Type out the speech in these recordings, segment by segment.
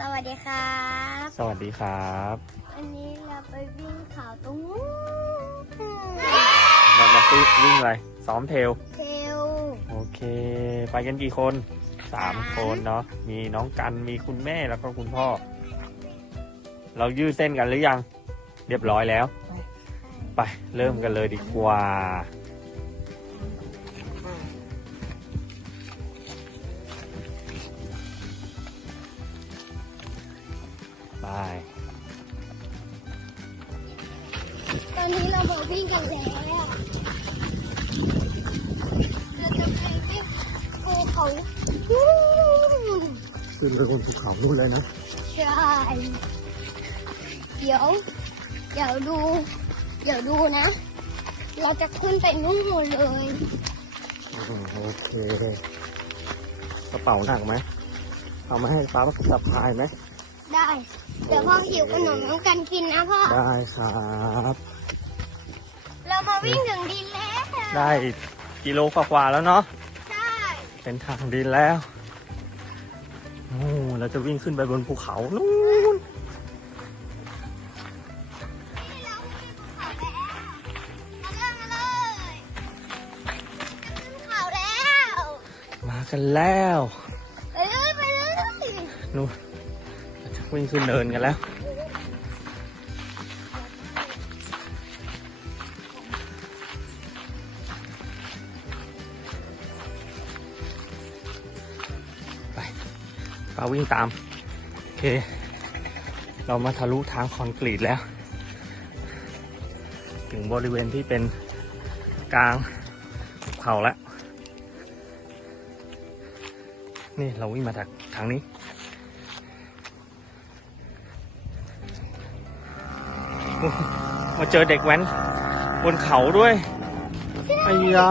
สวัสดีครับสวัสดีครับอันนี้เราไปวิ่งเขาตรงนู้นเรามาฟิวิ่งอะไรซ้อมเทล เทล โอเค ไปกันกี่คนสามสาม คนเนาะมีน้องกันมีคุณแม่แล้วก็คุณพ่อ เรายืดเส้นกันหรือยัง เรียบร้อยแล้ว ไปเริ่มกันเลยดีกว่า ตอนนี้เรามาวิ่งกันแล้วเราจะไปวิ่งภูเขานู่นขึ้นไปบนภูเขานู่นเลยนะ ใช่ เดี๋ยว เดี๋ยวดู เดี๋ยวดูนะ เราจะขึ้นไปนู่นเลยโอเค กระเป๋าหนักไหม เอามาให้ฟ้าสะพายไหม ได้ เดี๋ยวพ่อหิวขนมน้องกันกินนะพ่อ ได้ครับ เรามาวิ่งถึงดินแล้วได้กิโลกว่าๆแล้วเนาะ ใช่เป็นทางดินแล้วโอ้เราจะวิ่งขึ้นไปบนภูเขานู่นนี่เราวิ่งภูเขาแล้วมาเริ่มมาเลยจะขึ้นเขาแล้ว มากันแล้ว ไปเลยไปเลยนู่นเราจะ วิ่งขึ้นเนินกันแล้ว ไปเราวิ่งตาม โอเค เรามาทะลุทางคอนกรีตแล้ว ถึงบริเวณที่เป็นกลางเขาแล้ว นี่เราวิ่งมาจากทางนี้ มาเจอเด็กแว้นบนเขาด้วยไอ้ยา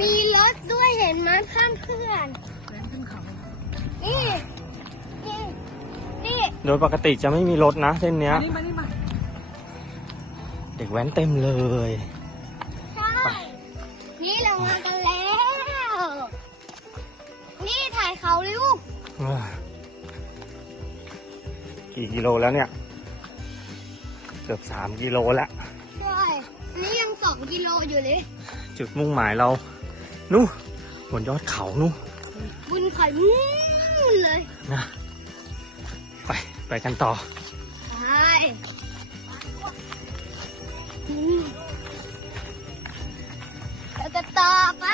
มีรถด้วยเห็นไหมเพื่อนเพื่อนนี่นี่นี่โดยปกติจะไม่มีรถนะเส้นเนี้ยนี่มานี่มาเด็กแว้นเต็มเลยใช่นี่เรามากันแล้ว นี่ถ่ายเขาลูกอ่ากี่กิโลแล้วเนี่ย เกือบสามกิโลแล้วใช่อันนี้ยังสองกิโลอยู่เลย จุดมุ่งหมายเรา นู่นบนยอดเขานู่นบุญไข่มูนเลย นะ ไป ไปกันต่อใช่แล้วก็ต่อไป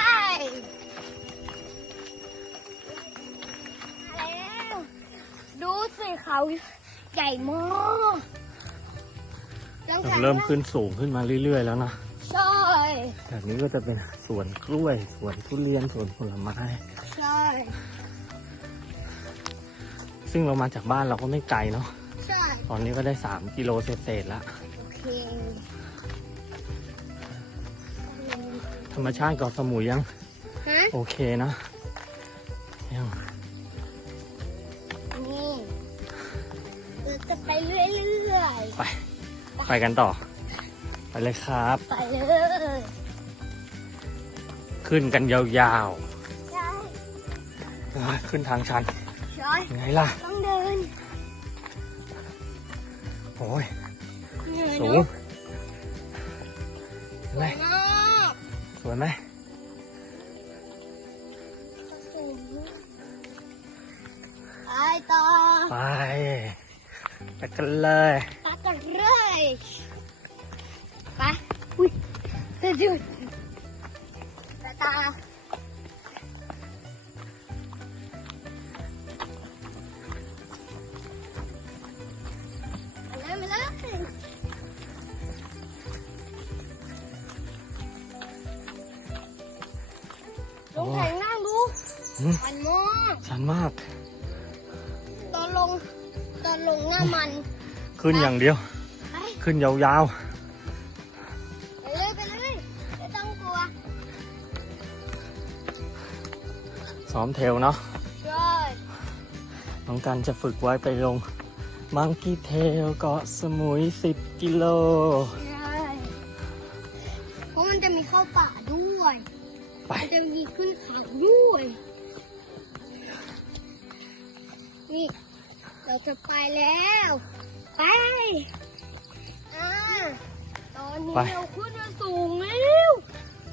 มาแล้วดูสิเขาใหญ่มากหลังจาก เริ่มขึ้นสูงขึ้นมาเรื่อย ๆ แล้วนะใช่แบบนี้ก็จะเป็นสวนกล้วยสวนทุเรียนสวนผลไม้ใช่ซึ่งเรามาจากบ้านเราก็ไม่ไกลเนาะใช่ตอนนี้ก็ได้สามกิโลเศษๆแล้วโอเคธรรมชาติเกาะสมุยยังฮะโอเคนะยังนี่เราจะไปเรื่อยไป ไปกันต่อ ไปเลยครับๆไปเลยขึ้นกันยาวใช่ๆอ่าขึ้นทางชันใช่ยังไงล่ะ ต้องเดินโอ้ย เหนื่อยสูเนงอะเห็นไหมมากสวยไหมไปต่อไปไปกันเลย ไปกันเลย ไปอุ้ยสะดุดไปตาไปเลยไปเลยลงแข่งนั่งดูอืมมันมากชันมาก ตอนลง ตอนลงหน้ามัน ขึ้นอย่างเดียวไป ขึ้นยาวไปเลยไปเลยไม่ต้องกลัวๆ ซ้อมเทลเนาะ ใช่น้องกันจะฝึกไว้ไปลง มังกี้เทลเกาะสมุย 10 กิโล ใช่เพราะมันจะมีเข้าป่าด้วยไป มันจะมีขึ้นเขาด้วย นี่ เราจะไปแล้ว ไปอ่า ตอนนี้ไป เราขึ้นมาสูงแล้ว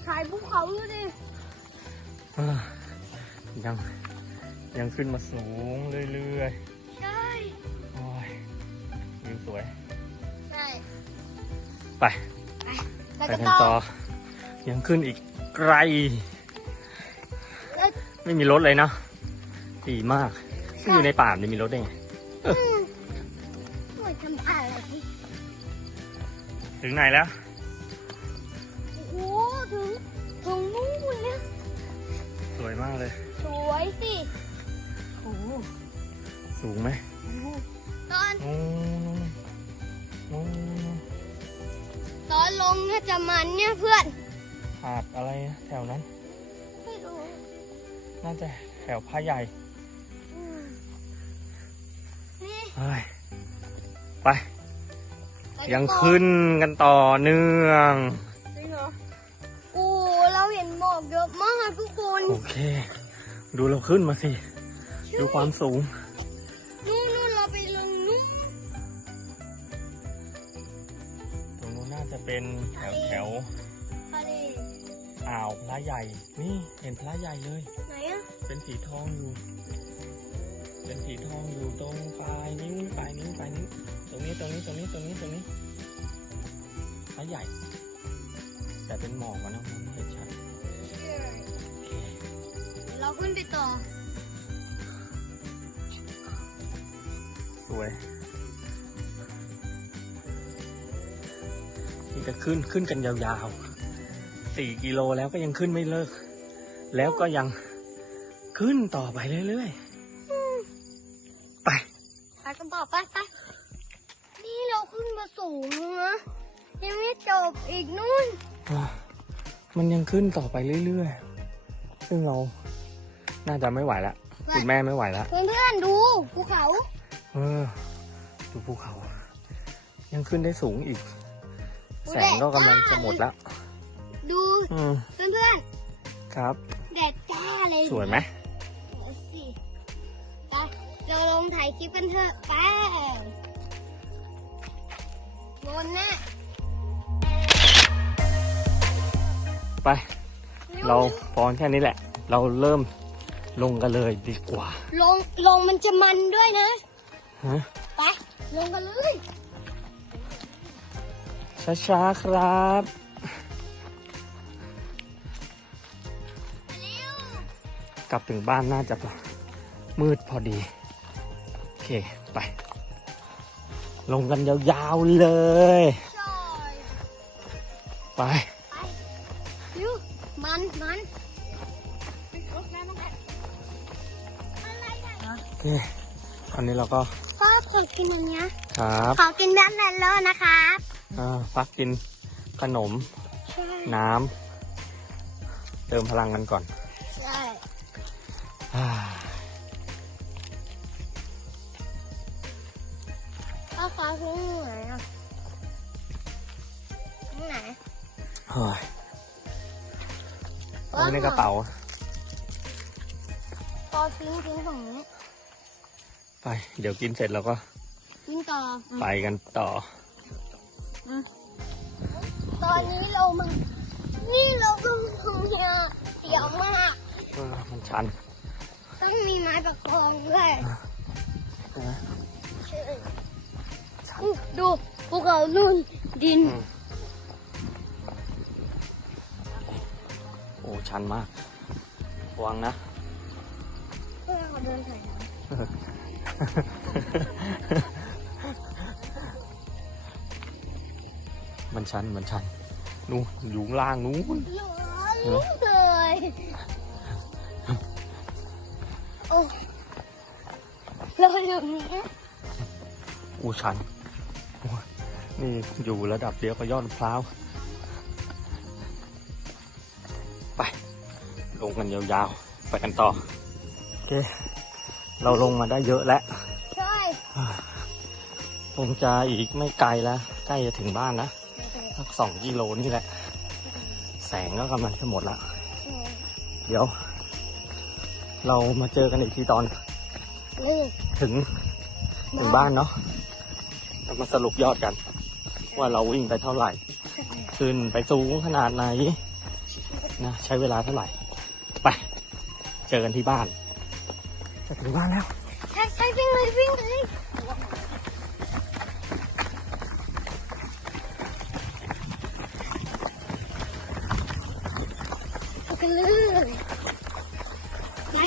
ถ่ายภูเขาดูดิอ่ายังยังขึ้นมาสูงเรื่อยใช่ๆโอ้ยวิวสวย ใช่ไปไปไปกันกันต่ต่ออยังขึ้นอีกไกลเอ้ยไม่มีรถเลยนะดีมากที่อยู่ในป่ามันจะมีรถได้ไง อืม ถึงไหนแล้ว โอ้โหถึงถึงนู่นเนี่ยสวยมากเลย สวยสิโอ้โหสูงไหมตอนโอ้โอ้ตอนลงน่าจะมันเนี่ยเพื่อนหาดอะไรนะแถวนั้น ไม่รู้น่าจะแถวพระใหญ่อืมนี่ไปไปไป ยังต่อขึ้นกันต่อเนื่อง จริงเหรอโอ้เราเห็นหมอกเยอะมากทุกคนโอเค ดูเราขึ้นมาสิ ดูความสูง นู่นนู่นเราไปลงนู่นตรงนู้นน่าจะเป็นแถวแถวทะเลอ่าวพระใหญ่ นี่เห็นพระใหญ่เลย ไหนอะเป็นสีทองอยู่ เป็นสีทองอยู่ตรงปลายนิ้วปลายนิ้วปลายนิ้วตรงนี้ตรงนี้ตรงนี้ตรงนี้ตรงนี้พระใหญ่ แต่เป็นหมอกอะนะมันไม่เห็นชัดเราขึ้นไปต่อ สวยนี่จะขึ้นขึ้นกันยาวๆสี่กิโลแล้วก็ยังขึ้นไม่เลิก แล้วก็ยังขึ้นต่อไปเรื่อยๆ อไปไปนี่เราขึ้นมาสูงนะยังไม่จบอีกนู่น มันยังขึ้นต่อไปเรื่อยๆ ซึ่งเรา น่าจะไม่ไหวแล้วคุณแม่ไม่ไหวแล้วเพื่อนๆดูภูเขา เออ ดูภูเขา ยังขึ้นได้สูงอีก แสงก็กำลังจะหมดแล้วดูอืมเพื่อนครับๆแดดจ้าเลย สวยไหมสวยสิไป เราลงถ่ายคลิปกันเถอะไปบนแน่ไป เราพอแค่นี้แหละ เราเริ่มลงกันเลยดีกว่า ลงลงมันจะมันด้วยนะฮะไปลงกันเลย ช้าๆครับเร็วกลับถึงบ้านน่าจะมืดพอดีโอ เคไป ลงกันยาวๆเลยจอยไป ไปเร็วมันมันรถแล้วน้องแอดอะไรอะโอเคตอนนี้เราก็ก็ขอกินอันเนี้ยครับขอกินแบนแนนเลอร์นะครับอ่าพักกินขนมใช่น้ำเติมพลังกันก่อนใช่ อ่า ฟ้าทิ้งไหนอะทิ้งไหนเฮ้ยเอาไว้ในกระเป๋าพอทิ้งทิ้งของนี้ไป เดี๋ยวกินเสร็จเราก็ทิ้งต่อไปกันต่อตอนนี้เรามานี่เราก็คงจะเสียวมากเออมันชันต้องมีไม้ประคองด้วย ใช่ไหมใช่ชันอุ๊ย ดูภูเขานุ่นดินอืมโอ้ ชันมากระวังนะเพื่อนเขาเดินถ่ายน้มันชัน มันชัน นู่นอยู่ข้างล่างนู้นำร้อนเลยโอ้เราอยู่นี้อูชันโอ้ย นี่อยู่ระดับเดียวกับยอดมะพร้าว ไป ลงกันยาวๆ ไปกันต่อ โอเค เราลงมาได้เยอะแล้วใช่คงจะอีกไม่ไกลแล้ว ใกล้จะถึงบ้านนะสักสองกิโลนี่แหละ แสงก็กำลังจะหมดแล้วเดี๋ยว เรามาเจอกันอีกทีตอนนี่ถึง ถึงบ้านเนาะเรามาสรุปยอดกัน ว่าเราวิ่งไปเท่าไหร่ ขึ้นไปสูงขนาดไหนนะใช้เวลาเท่าไหร่ ไปเจอกันที่บ้านจะถึงบ้านแล้วใช่ใช่วิ่งเลยวิ่งเลยไปกันเลยไป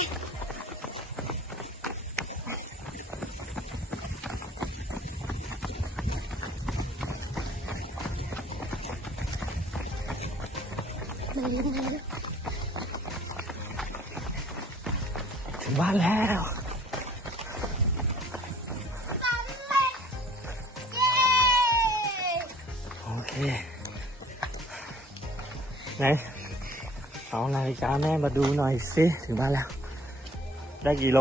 โอเคไหนเอานาฬิกาแม่มาดูหน่อยสิถึงบ้านแล้ว ได้กี่โล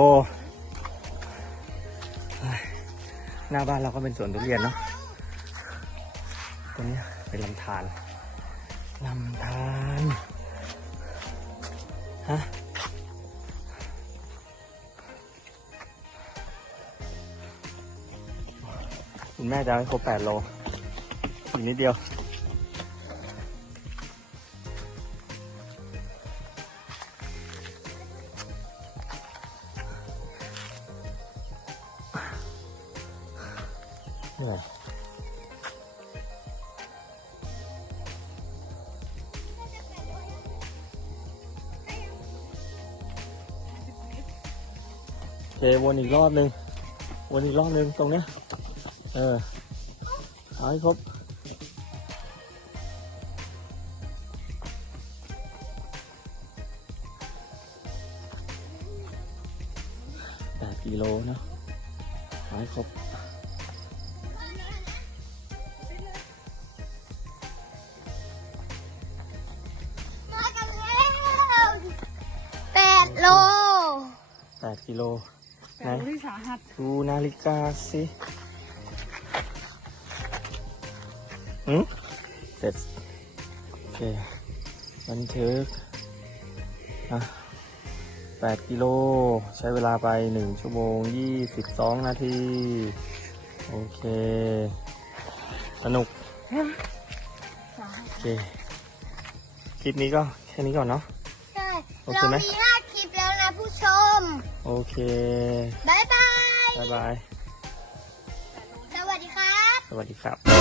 หน้าบ้านเราก็เป็นสวนทุเรียนเนาะตรงนี้เป็นลำธารลำธารฮะคุณแม่จะให้ครบแปดโล อีกนิดเดียว เหนื่อยโอเควนอีกรอบหนึ่งวนอีกรอบหนึ่งตรงเนี้ย เออ เอาให้ครบ เนอะเอาให้ครบมากันแล้วแปดโลแปดกิโลแต่รู้ที่สาหัสดูนาฬิกาสิหืมเสร็จ โอเค บันทึก อะ แปดกิโล ใช้เวลาไปหนึ่งชั่วโมงยี่สิบสองนาที โอเค สนุก โอเค คลิปนี้ก็แค่นี้ก่อนเนาะ ใช่ โอเคเราไหม มีห้าคลิปแล้วนะผู้ชม โอเค บ๊ายบาย บ๊ายบาย สวัสดีครับ สวัสดีครับ